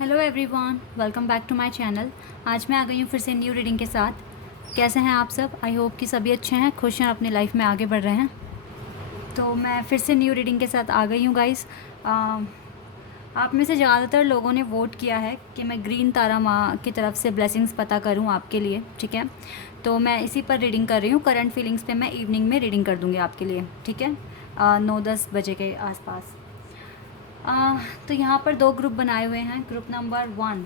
Hello everyone, welcome back to my channel. आज मैं आ गई हूँ फिर से न्यू रीडिंग के साथ। कैसे हैं आप सब? आई होप कि सभी अच्छे हैं, खुश हैं, अपनी लाइफ में आगे बढ़ रहे हैं। तो मैं फिर से न्यू रीडिंग के साथ आ गई हूँ गाइस। आप में से ज़्यादातर लोगों ने वोट किया है कि मैं ग्रीन तारा माँ की तरफ से ब्लेसिंग्स पता करूँ आपके लिए, ठीक है। तो मैं इसी पर रीडिंग कर रही हूँ। करंट फीलिंग्स पे मैं इवनिंग में रीडिंग कर दूँगी आपके लिए, ठीक है, 9-10 बजे के आसपास। तो यहाँ पर दो ग्रुप बनाए हुए हैं। ग्रुप नंबर 1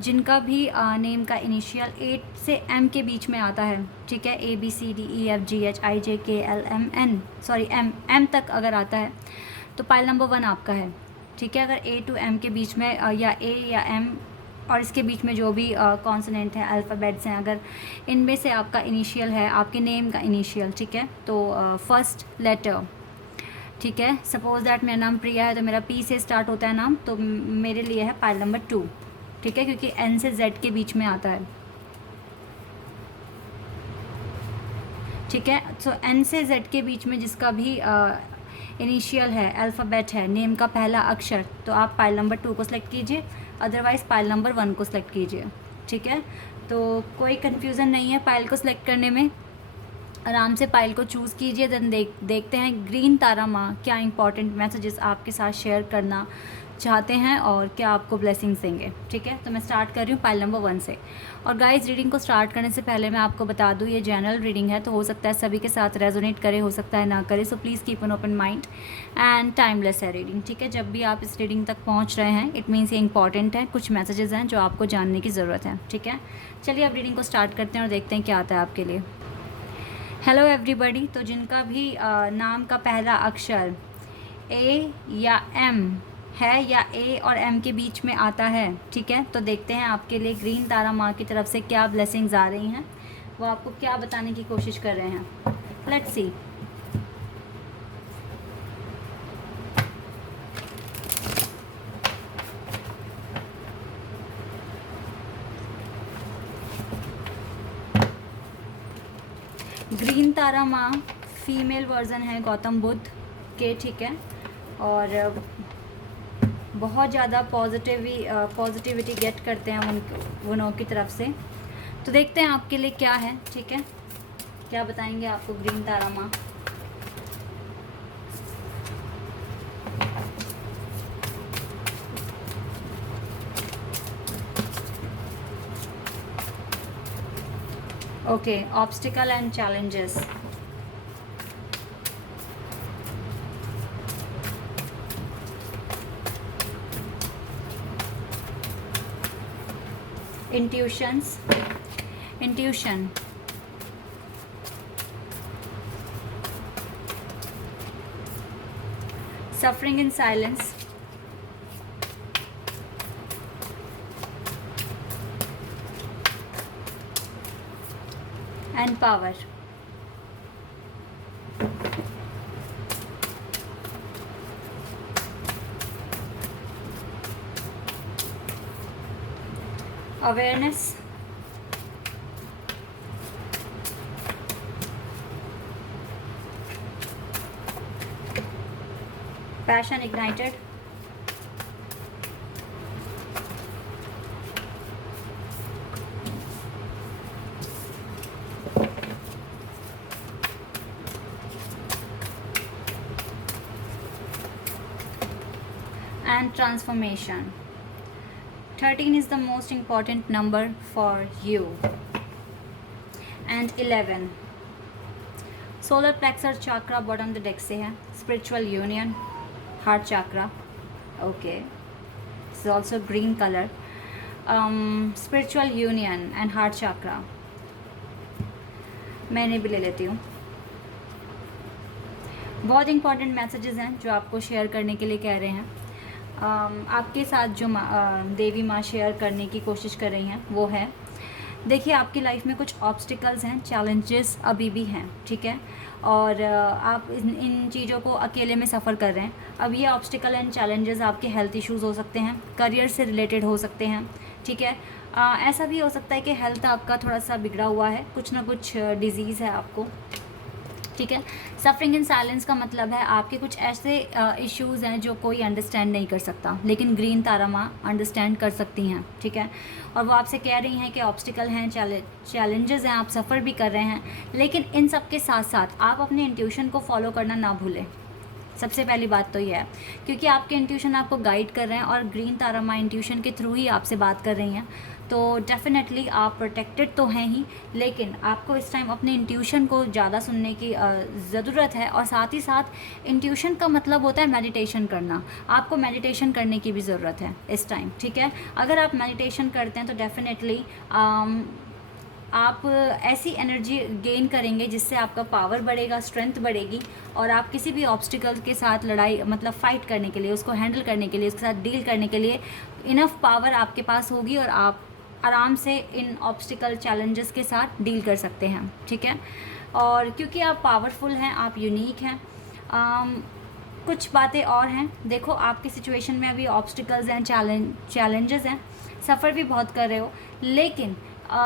जिनका भी नेम का इनिशियल 8 से M के बीच में आता है, ठीक है, ABCDEFGHIJKLMN, सॉरी M तक अगर आता है तो पाइल नंबर 1 आपका है, ठीक है। अगर A to M के बीच में या A या M और इसके बीच में जो भी कॉन्सोनेंट है, अल्फ़ाबेट्स हैं, अगर इनमें से आपका इनिशियल है, आपके नेम का इनिशियल, ठीक है, तो फर्स्ट लेटर, ठीक है। सपोज़ दैट मेरा नाम प्रिया है तो मेरा P से स्टार्ट होता है नाम, तो मेरे लिए है पाइल नंबर 2, ठीक है, क्योंकि N से Z के बीच में आता है, ठीक है। तो N से Z के बीच में जिसका भी इनिशियल है, अल्फ़ाबेट है, नेम का पहला अक्षर, तो आप पाइल नंबर 2 को सिलेक्ट कीजिए, अदरवाइज़ पाइल नंबर 1 को सिलेक्ट कीजिए, ठीक है। तो कोई कन्फ्यूज़न नहीं है पाइल को सिलेक्ट करने में। आराम से पाइल को चूज़ कीजिए। देन देखते हैं ग्रीन तारा माँ क्या इंपॉर्टेंट मैसेजेस आपके साथ शेयर करना चाहते हैं और क्या आपको ब्लेसिंग्स देंगे, ठीक है। तो मैं स्टार्ट कर रही हूँ पाइल नंबर 1 से। और गाइस, रीडिंग को स्टार्ट करने से पहले मैं आपको बता दूँ, ये जनरल रीडिंग है, तो हो सकता है सभी के साथ रेजोनेट करे, हो सकता है ना करे। So please keep an open mind and timeless है रीडिंग, ठीक है। जब भी आप इस रीडिंग तक पहुँच रहे हैं, इट मीन्स ये इंपॉर्टेंट है, कुछ मैसेजेस हैं जो आपको जानने की ज़रूरत है, ठीक है। चलिए अब रीडिंग को स्टार्ट करते हैं और देखते हैं क्या आता है आपके लिए। Hello everybody. तो जिनका भी नाम का पहला अक्षर ए या एम है या ए और एम के बीच में आता है, ठीक है, तो देखते हैं आपके लिए ग्रीन तारा माँ की तरफ से क्या ब्लेसिंग्स आ रही हैं, वो आपको क्या बताने की कोशिश कर रहे हैं। Let's see. ग्रीन तारा माँ फीमेल वर्जन है गौतम बुद्ध के, ठीक है, और बहुत ज़्यादा पॉजिटिविटी गेट करते हैं उन की तरफ से। तो देखते हैं आपके लिए क्या है, ठीक है, क्या बताएंगे आपको ग्रीन तारा माँ। Okay, obstacle and challenges. Intuition, suffering in silence, and power. Awareness, passion ignited, and transformation. 13 is the most important number for you, and 11 solar plexus chakra bottom the deck से है। Spiritual union, heart chakra, okay, it's also green colour. Spiritual union and heart chakra मैंने भी ले लेती हूँ। बहुत important messages हैं जो आपको शेयर करने के लिए कह रहे हैं। आपके साथ जो देवी माँ शेयर करने की कोशिश कर रही हैं वो है, देखिए आपकी लाइफ में कुछ ऑब्स्टिकल्स हैं, चैलेंजेस अभी भी हैं, ठीक है, और आप इन चीज़ों को अकेले में सफ़र कर रहे हैं। अब ये ऑब्स्टिकल एंड चैलेंजेस आपके हेल्थ इश्यूज़ हो सकते हैं, करियर से रिलेटेड हो सकते हैं, ठीक है। ऐसा भी हो सकता है कि हेल्थ आपका थोड़ा सा बिगड़ा हुआ है, कुछ ना कुछ डिज़ीज़ है आपको, ठीक है। सफरिंग इन साइलेंस का मतलब है आपके कुछ ऐसे इश्यूज़ हैं जो कोई अंडरस्टैंड नहीं कर सकता, लेकिन ग्रीन तारा माँ अंडरस्टैंड कर सकती हैं, ठीक है। और वो आपसे कह रही हैं कि ऑब्स्टिकल हैं, चैलेंजेस हैं, आप सफ़र भी कर रहे हैं, लेकिन इन सब के साथ साथ आप अपने इंट्यूशन को फॉलो करना ना भूलें। सबसे पहली बात तो ये है, क्योंकि आपके इंट्यूशन आपको गाइड कर रहे हैं और ग्रीन तारा माँ इंट्यूशन के थ्रू ही आपसे बात कर रही हैं, तो डेफिनेटली आप प्रोटेक्टेड तो हैं ही, लेकिन आपको इस टाइम अपने इंट्यूशन को ज़्यादा सुनने की ज़रूरत है। और साथ ही साथ इंट्यूशन का मतलब होता है मेडिटेशन करना, आपको मेडिटेशन करने की भी ज़रूरत है इस टाइम, ठीक है। अगर आप मेडिटेशन करते हैं तो डेफिनेटली आप ऐसी एनर्जी गेन करेंगे जिससे आपका पावर बढ़ेगा, स्ट्रेंथ बढ़ेगी, और आप किसी भी ऑब्स्टिकल के साथ लड़ाई मतलब फ़ाइट करने के लिए, उसको हैंडल करने के लिए, उसके साथ डील करने के लिए इनफ पावर आपके पास होगी और आप आराम से इन ऑब्स्टिकल चैलेंजेस के साथ डील कर सकते हैं, ठीक है। और क्योंकि आप पावरफुल हैं, आप यूनिक हैं। कुछ बातें और हैं, देखो आपकी सिचुएशन में अभी ऑब्स्टिकल्स हैं, चैलेंजेस हैं, सफ़र भी बहुत कर रहे हो, लेकिन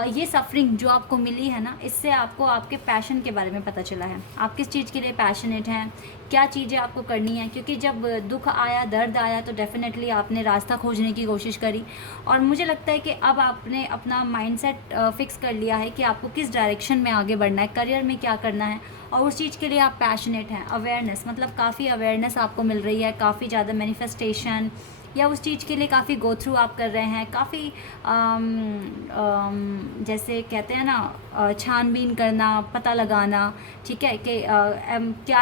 ये सफरिंग जो आपको मिली है ना, इससे आपको आपके पैशन के बारे में पता चला है, आप किस चीज़ के लिए पैशनेट हैं, क्या चीज़ें आपको करनी है। क्योंकि जब दुख आया, दर्द आया, तो डेफिनेटली आपने रास्ता खोजने की कोशिश करी, और मुझे लगता है कि अब आपने अपना माइंडसेट फिक्स कर लिया है कि आपको किस डायरेक्शन में आगे बढ़ना है, करियर में क्या करना है, और उस चीज़ के लिए आप पैशनेट हैं। अवेयरनेस मतलब काफ़ी अवेयरनेस आपको मिल रही है, काफ़ी ज़्यादा मैनिफेस्टेशन या उस चीज़ के लिए काफ़ी गो थ्रू आप कर रहे हैं, काफ़ी जैसे कहते हैं ना छानबीन करना, पता लगाना, ठीक है, कि क्या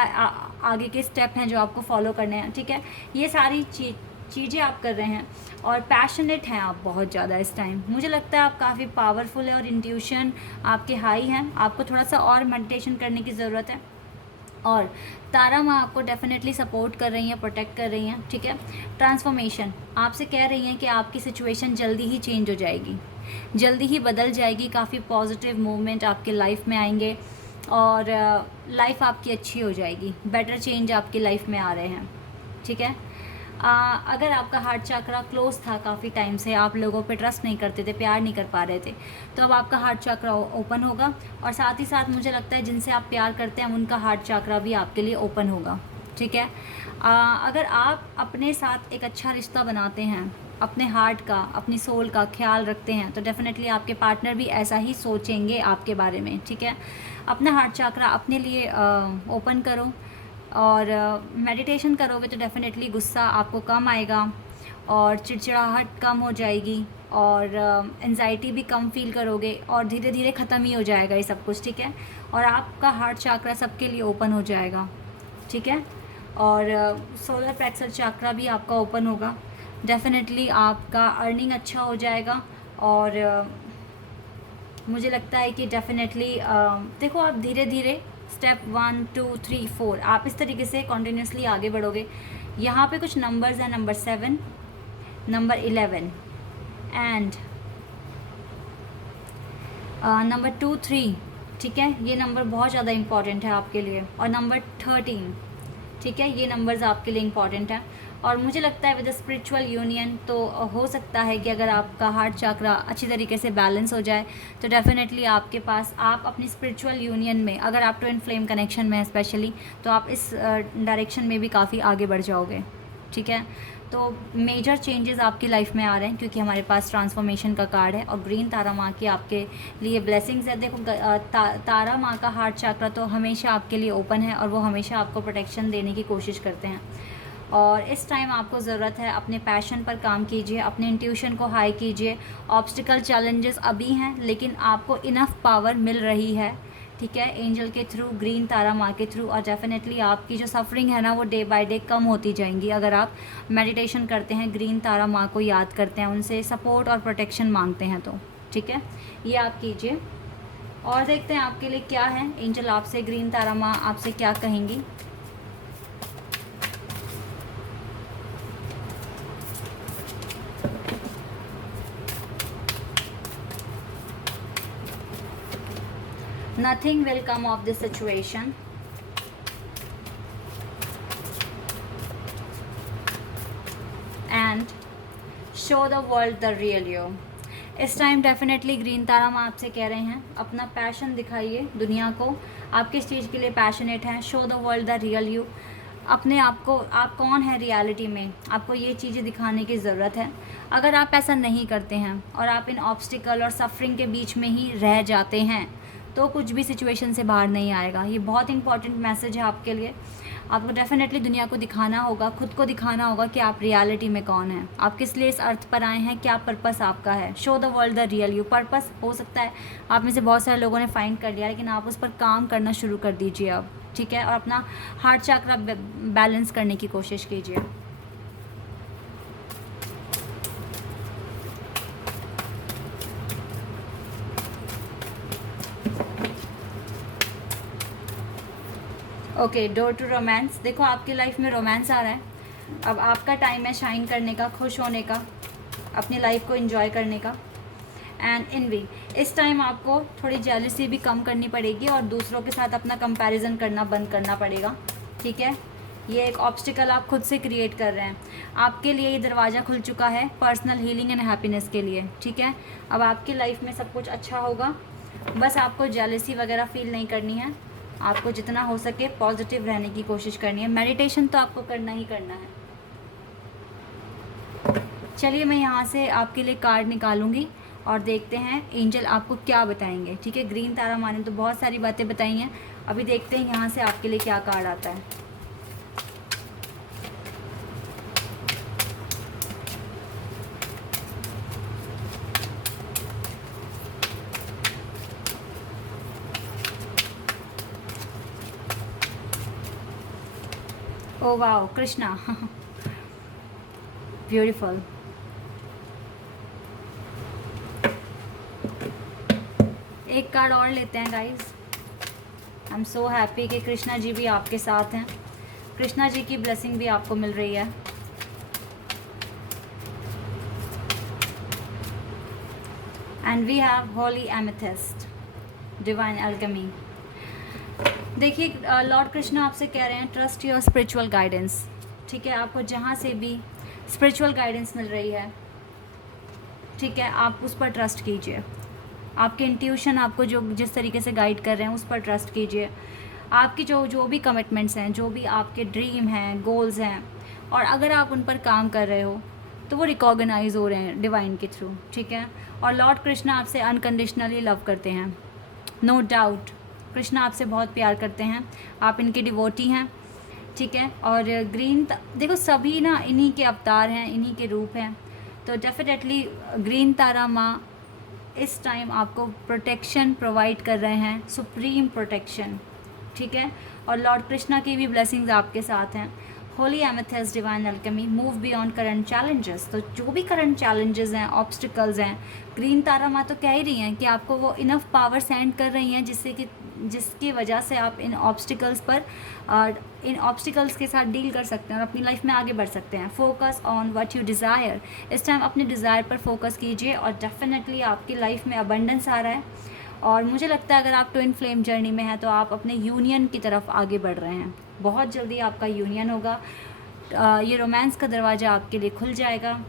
आगे के स्टेप हैं जो आपको फॉलो करने हैं, ठीक है। ये सारी चीज़ें आप कर रहे हैं और पैशनेट हैं आप बहुत ज़्यादा इस टाइम। मुझे लगता है आप काफ़ी पावरफुल है और इंट्यूशन आपके हाई हैं, आपको थोड़ा सा और मेडिटेशन करने की ज़रूरत है। और तारा माँ आपको डेफिनेटली सपोर्ट कर रही हैं, प्रोटेक्ट कर रही हैं, ठीक है। ट्रांसफॉर्मेशन आपसे कह रही हैं कि आपकी सिचुएशन जल्दी ही चेंज हो जाएगी, जल्दी ही बदल जाएगी, काफ़ी पॉजिटिव मूवमेंट आपके लाइफ में आएंगे और लाइफ आपकी अच्छी हो जाएगी, बेटर चेंज आपकी लाइफ में आ रहे हैं, ठीक है। अगर आपका हार्ट चक्रा क्लोज था काफ़ी टाइम से, आप लोगों पे ट्रस्ट नहीं करते थे, प्यार नहीं कर पा रहे थे, तो अब आपका हार्ट चक्रा ओपन होगा। और साथ ही साथ मुझे लगता है जिनसे आप प्यार करते हैं उनका हार्ट चक्रा भी आपके लिए ओपन होगा, ठीक है। अगर आप अपने साथ एक अच्छा रिश्ता बनाते हैं, अपने हार्ट का, अपनी सोल का ख्याल रखते हैं, तो डेफिनेटली आपके पार्टनर भी ऐसा ही सोचेंगे आपके बारे में, ठीक है। अपना हार्ट चक्रा अपने लिए ओपन करो और मेडिटेशन करोगे तो डेफिनेटली गुस्सा आपको कम आएगा और चिड़चिड़ाहट कम हो जाएगी और एंजाइटी भी कम फील करोगे और धीरे धीरे ख़त्म ही हो जाएगा ये सब कुछ, ठीक है। और आपका हार्ट चक्रा सबके लिए ओपन हो जाएगा, ठीक है। और सोलर प्लेक्सस चक्रा भी आपका ओपन होगा, डेफिनेटली आपका अर्निंग अच्छा हो जाएगा। और मुझे लगता है कि डेफिनेटली देखो आप धीरे धीरे स्टेप 1 2 3 4 आप इस तरीके से कॉन्टीन्यूसली आगे बढ़ोगे। यहाँ पे कुछ नंबर्स हैं, नंबर 7, नंबर 11 एंड नंबर 2 3, ठीक है। ये नंबर बहुत ज़्यादा इंपॉर्टेंट है आपके लिए। और नंबर 13, ठीक है, ये नंबर्स आपके लिए इंपॉर्टेंट हैं। और मुझे लगता है विद स्पिरिचुअल यूनियन तो हो सकता है कि अगर आपका हार्ट चक्रा अच्छी तरीके से बैलेंस हो जाए तो डेफिनेटली आपके पास, आप अपनी स्पिरिचुअल यूनियन में, अगर आप ट्विन फ्लेम कनेक्शन में है स्पेशली, तो आप इस डायरेक्शन में भी काफ़ी आगे बढ़ जाओगे, ठीक है। तो मेजर चेंजेस आपकी लाइफ में आ रहे हैं क्योंकि हमारे पास ट्रांसफॉर्मेशन का कार्ड है और ग्रीन तारा माँ की आपके लिए ब्लेसिंग्स है। देखो तारा माँ का हार्ट चक्रा तो हमेशा आपके लिए ओपन है और वो हमेशा आपको प्रोटेक्शन देने की कोशिश करते हैं। और इस टाइम आपको ज़रूरत है अपने पैशन पर काम कीजिए, अपने इंट्यूशन को हाई कीजिए। ऑब्स्टिकल चैलेंजेस अभी हैं लेकिन आपको इनफ पावर मिल रही है, ठीक है, एंजल के थ्रू, ग्रीन तारा माँ के थ्रू। और डेफिनेटली आपकी जो सफरिंग है ना वो डे बाय डे कम होती जाएंगी अगर आप मेडिटेशन करते हैं, ग्रीन तारा माँ को याद करते हैं, उनसे सपोर्ट और प्रोटेक्शन मांगते हैं, तो ठीक है, ये आप कीजिए। और देखते हैं आपके लिए क्या है, एंजल आपसे, ग्रीन तारा माँ आपसे क्या कहेंगी। Nothing will come of this situation. And show the world the real you. इस टाइम डेफिनेटली ग्रीन तारा माँ आपसे कह रहे हैं अपना पैशन दिखाइए दुनिया को, आप किस चीज़ के लिए पैशनेट हैं, show the world the real you. अपने आप को, आप कौन है रियलिटी में, आपको ये चीज़ें दिखाने की ज़रूरत है। अगर आप ऐसा नहीं करते हैं और आप इन ऑब्स्टिकल और सफरिंग के बीच में ही रह जाते हैं तो कुछ भी सिचुएशन से बाहर नहीं आएगा। ये बहुत इंपॉर्टेंट मैसेज है आपके लिए। आपको डेफिनेटली दुनिया को दिखाना होगा, खुद को दिखाना होगा कि आप रियलिटी में कौन हैं, आप किस लिए इस अर्थ पर आए हैं, क्या पर्पस आपका है। Show the world the real you. Purpose हो सकता है आप में से बहुत सारे लोगों ने फाइंड कर लिया, लेकिन आप उस पर काम करना शुरू कर दीजिए अब, ठीक है। और अपना हार्ट चक्र बैलेंस करने की कोशिश कीजिए। Okay, door to romance. देखो आपकी लाइफ में रोमांस आ रहा है। अब आपका टाइम है शाइन करने का, खुश होने का, अपनी लाइफ को एंजॉय करने का। एंड इनवी, इस टाइम आपको थोड़ी जेलसी भी कम करनी पड़ेगी और दूसरों के साथ अपना कंपैरिजन करना बंद करना पड़ेगा, ठीक है। ये एक ऑब्स्टिकल आप खुद से क्रिएट कर रहे हैं। आपके लिए ये दरवाज़ा खुल चुका है पर्सनल हीलिंग एंड हैप्पीनेस के लिए, ठीक है। अब आपकी लाइफ में सब कुछ अच्छा होगा, बस आपको जेलसी वगैरह फील नहीं करनी है। आपको जितना हो सके पॉजिटिव रहने की कोशिश करनी है। मेडिटेशन तो आपको करना ही करना है। चलिए मैं यहाँ से आपके लिए कार्ड निकालूंगी और देखते हैं एंजल आपको क्या बताएंगे, ठीक है। ग्रीन तारा माँ ने तो बहुत सारी बातें बताई हैं, अभी देखते हैं यहाँ से आपके लिए क्या कार्ड आता है। Oh wow, Krishna beautiful. एक कार्ड और लेते हैं guys. I am so happy कि कृष्णा जी भी आपके साथ हैं, कृष्णा जी की ब्लेसिंग भी आपको मिल रही है। And we have holy amethyst, divine alchemy. देखिए लॉर्ड कृष्णा आपसे कह रहे हैं ट्रस्ट योर स्पिरिचुअल गाइडेंस, ठीक है। आपको जहाँ से भी स्पिरिचुअल गाइडेंस मिल रही है, ठीक है, आप उस पर ट्रस्ट कीजिए। आपके इंट्यूशन आपको जो जिस तरीके से गाइड कर रहे हैं उस पर ट्रस्ट कीजिए। आपकी जो भी कमिटमेंट्स हैं, जो भी आपके ड्रीम हैं, गोल्स हैं, और अगर आप उन पर काम कर रहे हो तो वो रिकॉग्नाइज हो रहे हैं डिवाइन के थ्रू, ठीक है। और लॉर्ड कृष्णा आपसे अनकंडीशनली लव करते हैं, नो डाउट। कृष्णा आपसे बहुत प्यार करते हैं, आप इनके डिवोटी हैं, ठीक है। और ग्रीन, देखो सभी ना इन्हीं के अवतार हैं, इन्हीं के रूप हैं, तो डेफिनेटली ग्रीन तारा माँ इस टाइम आपको प्रोटेक्शन प्रोवाइड कर रहे हैं, सुप्रीम प्रोटेक्शन, ठीक है। और लॉर्ड कृष्णा की भी ब्लेसिंग्स आपके साथ हैं। Holi amethyst, divine alchemy, move beyond current challenges. तो जो भी करंट चैलेंजेस हैं, ऑब्स्टिकल्स हैं, ग्रीन तारा माँ तो कह ही रही हैं कि आपको वो इनफ पावर सेंड कर रही हैं जिसकी वजह से आप इन ऑब्स्टिकल्स के साथ डील कर सकते हैं और अपनी लाइफ में आगे बढ़ सकते हैं। Focus on what you desire. इस टाइम अपने डिज़ायर पर फोकस कीजिए और डेफिनेटली आपकी लाइफ में अबंडेंस आ रहा है। और मुझे लगता है अगर आप ट्विन फ्लेम जर्नी में हैं तो आप अपने यूनियन की तरफ आगे बढ़ रहे हैं। बहुत जल्दी आपका यूनियन होगा, ये रोमांस का दरवाज़ा आपके लिए खुल जाएगा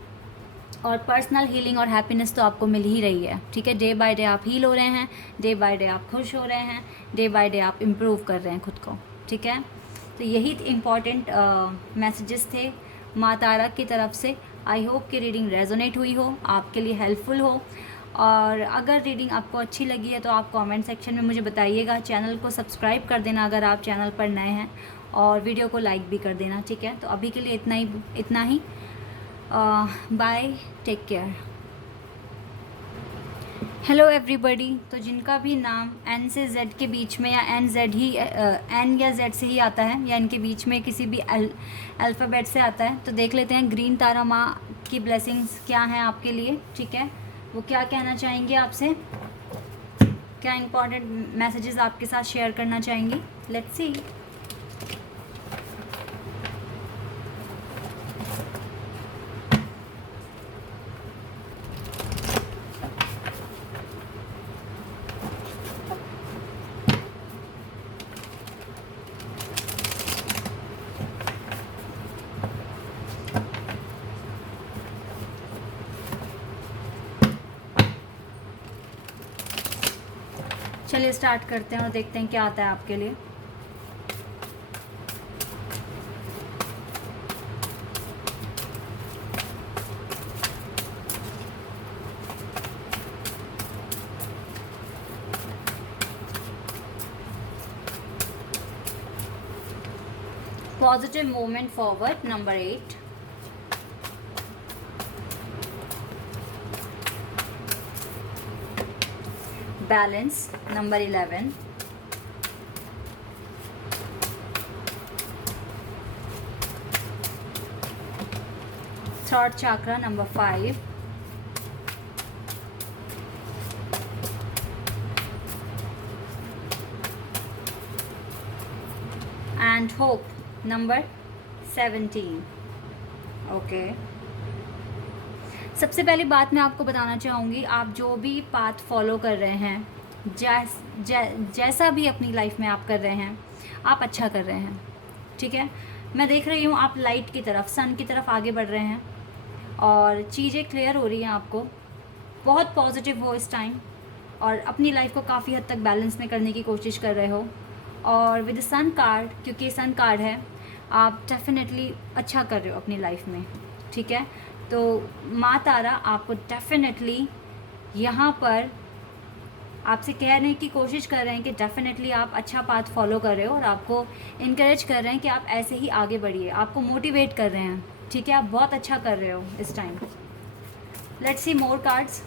और पर्सनल हीलिंग और हैप्पीनेस तो आपको मिल ही रही है, ठीक है। डे बाय डे आप हील हो रहे हैं, डे बाय डे आप खुश हो रहे हैं, डे बाय डे आप इम्प्रूव कर रहे हैं खुद को, ठीक है। तो यही इम्पॉर्टेंट मैसेजेस थे माँ तारा की तरफ से। आई होप कि रीडिंग रेजोनेट हुई हो, आपके लिए हेल्पफुल हो। और अगर रीडिंग आपको अच्छी लगी है तो आप कमेंट सेक्शन में मुझे बताइएगा। चैनल को सब्सक्राइब कर देना अगर आप चैनल पर नए हैं, और वीडियो को लाइक भी कर देना, ठीक है। तो अभी के लिए इतना ही। Bye, take care. Hello everybody. तो जिनका भी नाम एन से जेड के बीच में या एन या जेड से ही आता है या इनके बीच में किसी भी अल्फ़ाबेट से आता है, तो देख लेते हैं ग्रीन तारा माँ की ब्लेसिंग्स क्या हैं आपके लिए, ठीक है। वो क्या कहना चाहेंगे आपसे, क्या इंपॉर्टेंट मैसेजेस आपके साथ शेयर करना चाहेंगी। Let's see. चलिए स्टार्ट करते हैं और देखते हैं क्या आता है आपके लिए। Positive movement forward, number 8. Balance, number 11. Third chakra, number 5. And hope, number 17। Okay, सबसे पहली बात मैं आपको बताना चाहूँगी, आप जो भी पाथ फॉलो कर रहे हैं, जैसा भी अपनी लाइफ में आप कर रहे हैं, आप अच्छा कर रहे हैं, ठीक है। मैं देख रही हूँ आप लाइट की तरफ, सन की तरफ आगे बढ़ रहे हैं और चीज़ें क्लियर हो रही हैं आपको। बहुत पॉजिटिव हो इस टाइम और अपनी लाइफ को काफ़ी हद तक बैलेंस में करने की कोशिश कर रहे हो। और विद सन कार्ड, क्योंकि सन कार्ड है, आप डेफिनेटली अच्छा कर रहे हो अपनी लाइफ में, ठीक है। तो माँ तारा आपको डेफिनेटली यहाँ पर आपसे कहने की कोशिश कर रहे हैं कि डेफिनेटली आप अच्छा पाथ फॉलो कर रहे हो और आपको इनकरेज कर रहे हैं कि आप ऐसे ही आगे बढ़िए, आपको मोटिवेट कर रहे हैं, ठीक है। आप बहुत अच्छा कर रहे हो इस time. Let's see more cards.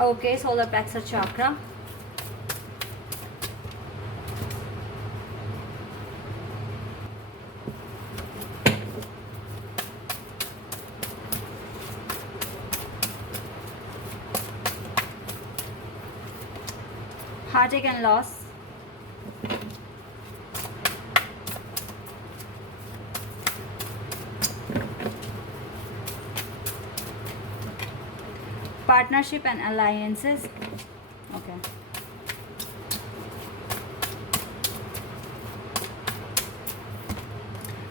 Okay, solar plexus chakra. Heartache and loss. Partnership and alliances. Okay.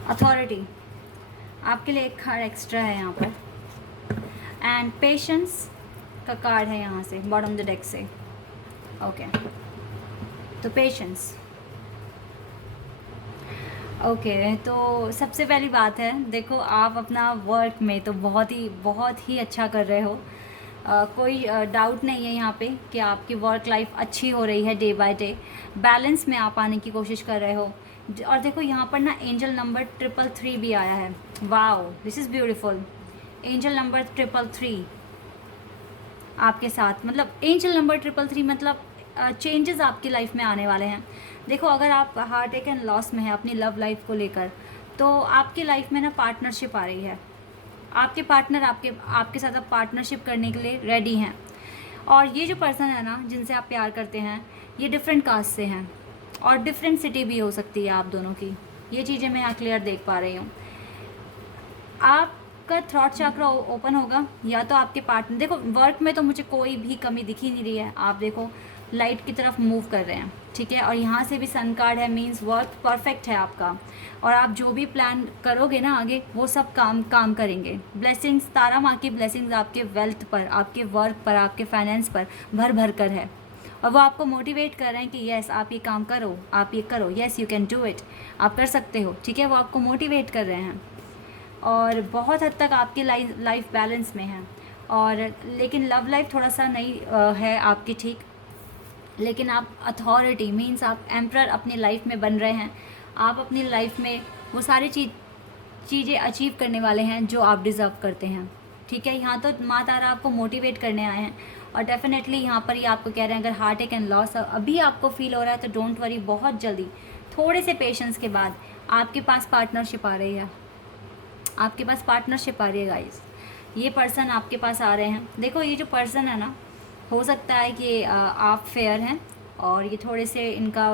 Authority, आपके लिए एक कार्ड एक्स्ट्रा है यहाँ पर। एंड पेशेंस का कार्ड है यहाँ से, बॉटम द डेक से। ओके, तो पेशेंस। ओके, तो सबसे पहली बात है, देखो आप अपना वर्क में तो बहुत ही अच्छा कर रहे हो। कोई डाउट नहीं है यहाँ पे कि आपकी वर्क लाइफ अच्छी हो रही है डे बाय डे, बैलेंस में आप आने की कोशिश कर रहे हो। और देखो यहाँ पर ना एंजल नंबर 333 भी आया है। Wow, this is beautiful. Angel number 333 आपके साथ, मतलब एंजल नंबर 333 मतलब चेंजेस आपकी लाइफ में आने वाले हैं। देखो अगर आप हार्ट एंड लॉस में हैं अपनी लव लाइफ को लेकर, तो आपकी लाइफ में ना पार्टनरशिप आ रही है। आपके पार्टनर आपके साथ अब पार्टनरशिप करने के लिए रेडी हैं। और ये जो पर्सन है ना जिनसे आप प्यार करते हैं, ये डिफरेंट कास्ट से हैं और डिफरेंट सिटी भी हो सकती है आप दोनों की। ये चीज़ें मैं यहाँ क्लियर देख पा रही हूँ। आपका थ्रॉट चक्र ओपन होगा, या तो आपके पार्टनर, देखो वर्क में तो मुझे कोई भी कमी दिख ही नहीं रही है। आप देखो लाइट की तरफ मूव कर रहे हैं, ठीक है। और यहाँ से भी सन कार्ड है, मींस वर्क परफेक्ट है आपका। और आप जो भी प्लान करोगे ना आगे, वो सब काम करेंगे। ब्लेसिंग्स, तारा माँ की ब्लेसिंग्स आपके वेल्थ पर, आपके वर्क पर, आपके फाइनेंस पर भर कर है। और वो आपको मोटिवेट कर रहे हैं कि यस आप ये काम करो, आप ये करो, yes you can do it, आप कर सकते हो, ठीक है। वो आपको मोटिवेट कर रहे हैं और बहुत हद तक आपकी लाइफ बैलेंस में है। और लेकिन लव लाइफ थोड़ा सा नहीं है आपकी, ठीक। लेकिन आप अथॉरिटी, मीन्स आप एम्परर अपनी लाइफ में बन रहे हैं। आप अपनी लाइफ में वो सारी चीज़ें अचीव करने वाले हैं जो आप डिज़र्व करते हैं, ठीक है। यहाँ तो माँ तारा आपको मोटिवेट करने आए हैं और डेफिनेटली यहाँ पर ये आपको कह रहे हैं, अगर हार्ट एंड लॉस अभी आपको फील हो रहा है तो डोंट वरी, बहुत जल्दी थोड़े से पेशेंस के बाद आपके पास पार्टनरशिप आ रही है। आपके पास पार्टनरशिप आ रही है गाइस। ये पर्सन आपके पास आ रहे हैं। देखो ये जो पर्सन है ना, हो सकता है कि आप फेयर हैं और ये थोड़े से इनका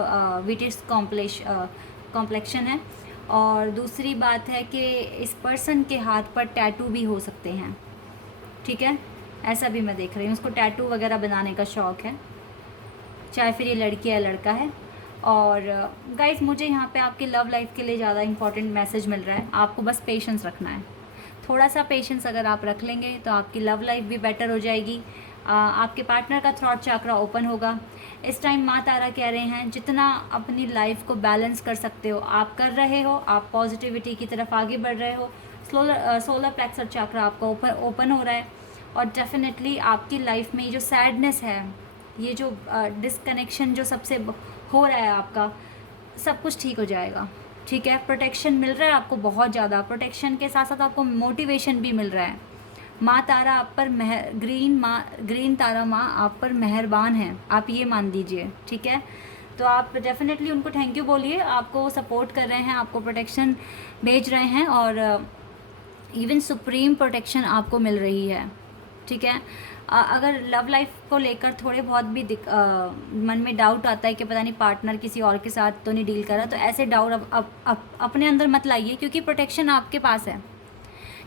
विटिश कॉम्प्लेक्शन है। और दूसरी बात है कि इस पर्सन के हाथ पर टैटू भी हो सकते हैं, ठीक है। ऐसा भी मैं देख रही हूँ, उसको टैटू वगैरह बनाने का शौक़ है, चाहे फिर ये लड़की या लड़का है। और गाइस मुझे यहाँ पे आपकी लव लाइफ के लिए ज़्यादा इंपॉर्टेंट मैसेज मिल रहा है। आपको बस पेशेंस रखना है, थोड़ा सा पेशेंस अगर आप रख लेंगे तो आपकी लव लाइफ भी बेटर हो जाएगी। आपके पार्टनर का थ्रॉट चक्रा ओपन होगा। इस टाइम माँ तारा कह रहे हैं जितना अपनी लाइफ को बैलेंस कर सकते हो आप कर रहे हो, आप पॉजिटिविटी की तरफ आगे बढ़ रहे हो। सोलर प्लेक्सर चक्रा आपका ओपन हो रहा है और डेफिनेटली आपकी लाइफ में ये जो सैडनेस है, ये जो डिसकनेक्शन जो सबसे हो रहा है आपका, सब कुछ ठीक हो जाएगा। ठीक है, प्रोटेक्शन मिल रहा है आपको बहुत ज़्यादा, प्रोटेक्शन के साथ साथ आपको मोटिवेशन भी मिल रहा है। माँ तारा आप पर ग्रीन तारा माँ आप पर मेहरबान है, आप ये मान लीजिए। ठीक है, तो आप डेफिनेटली उनको थैंक यू बोलिए, आपको सपोर्ट कर रहे हैं, आपको प्रोटेक्शन भेज रहे हैं और इवन सुप्रीम प्रोटेक्शन आपको मिल रही है। ठीक है, अगर लव लाइफ को लेकर थोड़े बहुत भी मन में डाउट आता है कि पता नहीं पार्टनर किसी और के साथ तो नहीं डील कर रहा, तो ऐसे डाउट अपने अंदर मत लाइए, क्योंकि प्रोटेक्शन आपके पास है।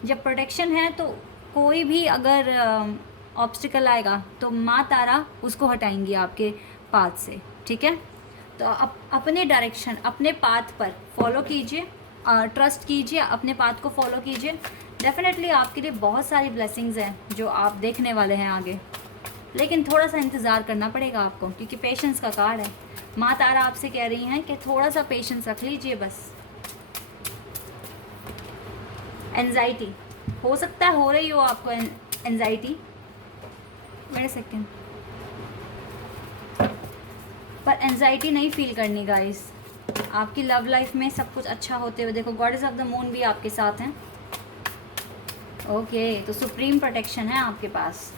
जब प्रोटेक्शन है तो कोई भी अगर ऑब्स्टिकल आएगा तो माँ तारा उसको हटाएंगी आपके पाथ से। ठीक है, तो अपने डायरेक्शन, अपने पाथ पर फॉलो कीजिए, ट्रस्ट कीजिए, अपने पाथ को फॉलो कीजिए। डेफिनेटली आपके लिए बहुत सारी ब्लेसिंग्स हैं जो आप देखने वाले हैं आगे, लेकिन थोड़ा सा इंतज़ार करना पड़ेगा आपको, क्योंकि पेशेंस का कार्ड है। माँ तारा आपसे कह रही हैं कि थोड़ा सा पेशेंस रख लीजिए बस। एंजाइटी हो सकता है हो रही हो आपको एंजाइटी, वेट सेकेंड, पर एंजाइटी नहीं फील करनी गाइस। आपकी लव लाइफ में सब कुछ अच्छा होते हुए देखो, गॉडेस ऑफ द मून भी आपके साथ हैं। ओके, तो सुप्रीम प्रोटेक्शन है आपके पास।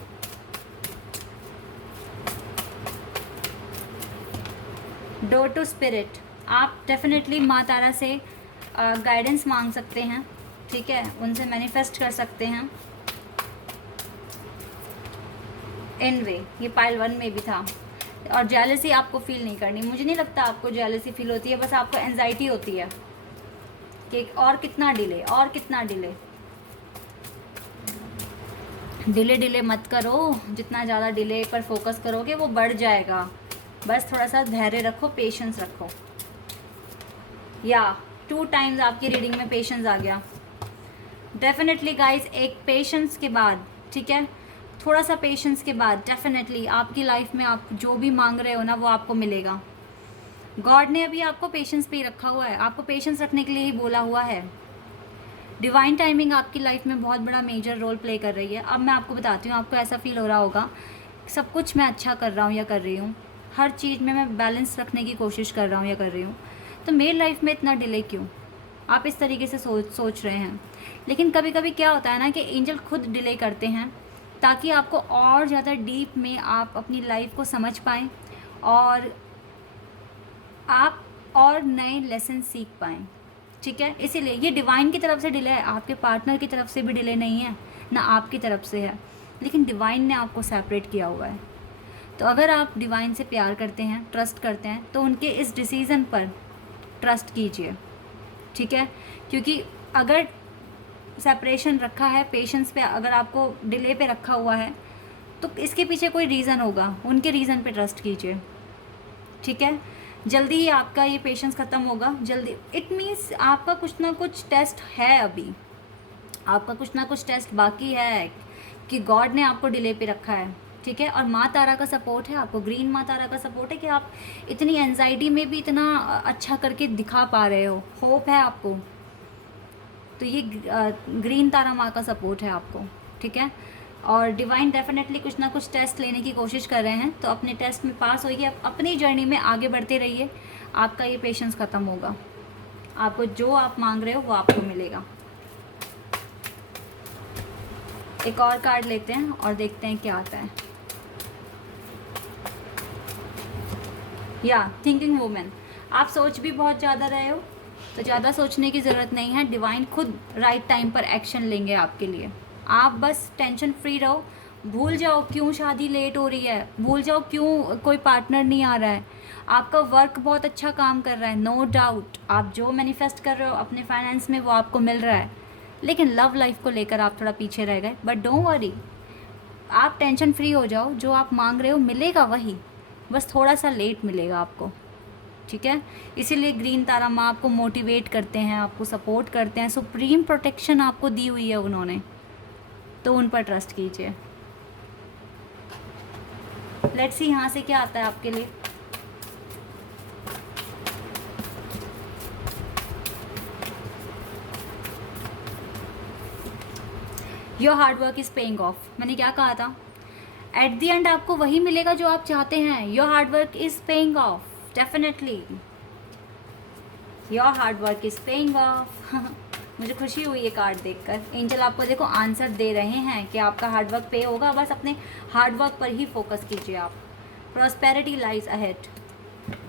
डोर टू स्पिरिट, आप डेफिनेटली माँ तारा से गाइडेंस मांग सकते हैं। ठीक है, उनसे मैनिफेस्ट कर सकते हैं। एनवे, ये पाइल 1 में भी था। और जेलसी आपको फील नहीं करनी, मुझे नहीं लगता आपको जेलसी फील होती है, बस आपको एंजाइटी होती है कि और कितना डिले, और कितना डिले। डिले मत करो, जितना ज़्यादा डिले पर फोकस करोगे वो बढ़ जाएगा। बस थोड़ा सा धैर्य रखो, पेशेंस रखो। या 2 टाइम्स आपकी रीडिंग में पेशेंस आ गया। डेफिनेटली गाइस, एक पेशेंस के बाद, ठीक है, थोड़ा सा पेशेंस के बाद डेफिनेटली आपकी लाइफ में आप जो भी मांग रहे हो ना वो आपको मिलेगा। गॉड ने अभी आपको पेशेंस पे ही रखा हुआ है, आपको पेशेंस रखने के लिए ही बोला हुआ है। डिवाइन टाइमिंग आपकी लाइफ में बहुत बड़ा मेजर रोल प्ले कर रही है। अब मैं आपको बताती हूँ, आपको ऐसा फील हो रहा होगा सब कुछ मैं अच्छा कर रहा हूँ या कर रही हूँ, हर चीज़ में मैं बैलेंस रखने की कोशिश कर रहा हूँ या कर रही हूँ, तो मेरी लाइफ में इतना डिले क्यों, आप इस तरीके से सोच रहे हैं। लेकिन कभी कभी क्या होता है ना कि एंजल खुद डिले करते हैं ताकि आपको और ज़्यादा डीप में आप अपनी लाइफ को समझ पाएँ और आप और नए लेसन सीख पाएँ। ठीक है, इसीलिए ये डिवाइन की तरफ से डिले है, आपके पार्टनर की तरफ से भी डिले नहीं है, ना आपकी तरफ से है, लेकिन डिवाइन ने आपको सेपरेट किया हुआ है। तो अगर आप डिवाइन से प्यार करते हैं, ट्रस्ट करते हैं, तो उनके इस डिसीज़न पर ट्रस्ट कीजिए। ठीक है, क्योंकि अगर सेपरेशन रखा है, पेशेंस पे अगर आपको डिले पे रखा हुआ है, तो इसके पीछे कोई रीज़न होगा, उनके रीज़न पे ट्रस्ट कीजिए। ठीक है, जल्दी ही आपका ये पेशेंस ख़त्म होगा, जल्दी। इट मीन्स आपका कुछ ना कुछ टेस्ट है, अभी आपका कुछ ना कुछ टेस्ट बाकी है कि गॉड ने आपको डिले पे रखा है। ठीक है, और माँ तारा का सपोर्ट है आपको, ग्रीन माँ तारा का सपोर्ट है कि आप इतनी एंजाइटी में भी इतना अच्छा करके दिखा पा रहे हो, होप है आपको, तो ये ग्रीन तारा माँ का सपोर्ट है आपको। ठीक है, और डिवाइन डेफिनेटली कुछ ना कुछ टेस्ट लेने की कोशिश कर रहे हैं, तो अपने टेस्ट में पास होइए, अपनी जर्नी में आगे बढ़ते रहिए, आपका ये पेशेंस ख़त्म होगा, आपको जो आप मांग रहे हो वो आपको मिलेगा। एक और कार्ड लेते हैं और देखते हैं क्या आता है। या थिंकिंग वुमेन, आप सोच भी बहुत ज़्यादा रहे हो, तो ज़्यादा सोचने की ज़रूरत नहीं है, डिवाइन खुद राइट टाइम पर एक्शन लेंगे आपके लिए। आप बस टेंशन फ्री रहो, भूल जाओ क्यों शादी लेट हो रही है, भूल जाओ क्यों कोई पार्टनर नहीं आ रहा है, आपका वर्क बहुत अच्छा काम कर रहा है, नो डाउट आप जो मैनिफेस्ट कर रहे हो अपने फाइनेंस में वो आपको मिल रहा है, लेकिन लव लाइफ को लेकर आप थोड़ा पीछे रह गए। बट डोंट वरी, आप टेंशन फ्री हो जाओ, जो आप मांग रहे हो मिलेगा वही, बस थोड़ा सा लेट मिलेगा आपको। ठीक है। इसीलिए ग्रीन तारा माँ आपको मोटिवेट करते हैं, आपको सपोर्ट करते हैं, सुप्रीम प्रोटेक्शन आपको दी हुई है उन्होंने, तो उन पर ट्रस्ट कीजिए। लेट्स सी यहाँ से क्या आता है आपके लिए। Your hard work is paying off. मैंने क्या कहा था, एट द एंड आपको वही मिलेगा जो आप चाहते हैं। Your hard work is paying off, definitely your hard work is paying off. मुझे खुशी हुई ये कार्ड देखकर। एंजल आपको देखो आंसर दे रहे हैं कि आपका हार्ड वर्क पे होगा, बस अपने हार्ड वर्क पर ही फोकस कीजिए आप। Prosperity lies ahead.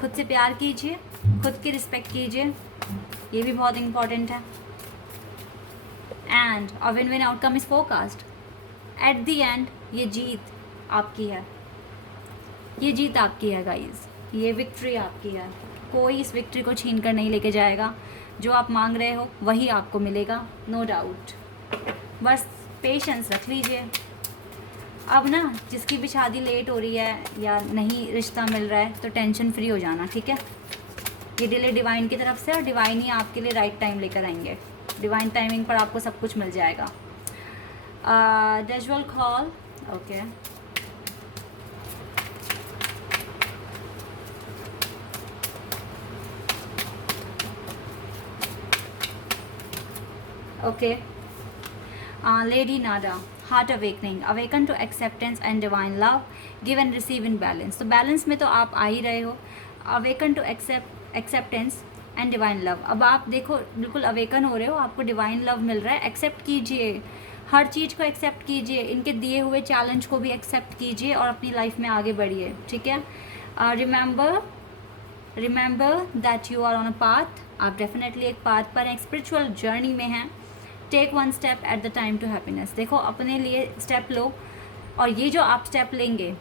खुद से प्यार कीजिए, खुद की रिस्पेक्ट कीजिए, ये भी बहुत इंपॉर्टेंट है। And a win win outcome is forecast. At the end ये जीत आपकी है, ये जीत आपकी है गाइस, ये विक्ट्री आपकी है। कोई इस विक्ट्री को छीन कर नहीं लेके जाएगा। जो आप मांग रहे हो वही आपको मिलेगा, नो डाउट। बस पेशेंस रख लीजिए। अब ना जिसकी भी शादी लेट हो रही है या नहीं रिश्ता मिल रहा है तो टेंशन फ्री हो जाना, ठीक है। ये डिले डिवाइन की तरफ से, और डिवाइन ही आपके लिए राइट टाइम लेकर आएंगे। डिवाइन टाइमिंग पर आपको सब कुछ मिल जाएगा। डेजुअल call, okay. Okay, Lady Nada, heart awakening, awaken to acceptance and divine love, give and receive in balance. तो बैलेंस में तो आप आ ही रहे हो। Awaken to acceptance and divine love. अब आप देखो बिल्कुल अवेकन हो रहे हो, आपको डिवाइन लव मिल रहा है। एक्सेप्ट कीजिए, हर चीज़ को एक्सेप्ट कीजिए, इनके दिए हुए चैलेंज को भी एक्सेप्ट कीजिए और अपनी लाइफ में आगे बढ़िए, ठीक है। Remember that you are on a path. आप डेफिनेटली एक पाथ पर हैं, एक स्पिरिचुअल जर्नी में हैं। Take one step at the time to happiness. देखो अपने लिए स्टेप लो, और ये जो आप स्टेप लेंगे,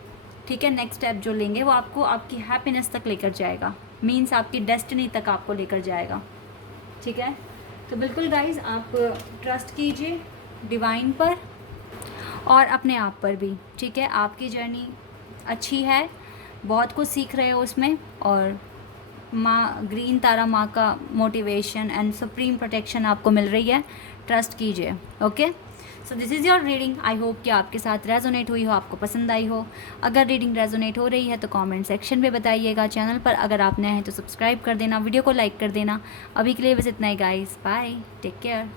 ठीक है, नेक्स्ट स्टेप जो लेंगे वो आपको आपकी हैप्पीनेस तक लेकर जाएगा, मीन्स आपकी डेस्टिनी तक आपको लेकर जाएगा, ठीक है। तो बिल्कुल गाइज आप ट्रस्ट कीजिए डिवाइन पर और अपने आप पर भी, ठीक है। आपकी जर्नी अच्छी है, बहुत कुछ सीख रहे हो उसमें, और माँ ग्रीन तारा माँ का मोटिवेशन एंड सुप्रीम प्रोटेक्शन आपको मिल रही है। ट्रस्ट कीजिए, okay. So this is your reading. I hope कि आपके साथ रेजोनेट हुई हो, आपको पसंद आई हो। अगर रीडिंग रेजोनेट हो रही है तो कमेंट सेक्शन में बताइएगा। चैनल पर अगर आप नए हैं तो सब्सक्राइब कर देना, वीडियो को लाइक कर देना। अभी के लिए बस इतना ही गाइस, बाय, टेक केयर।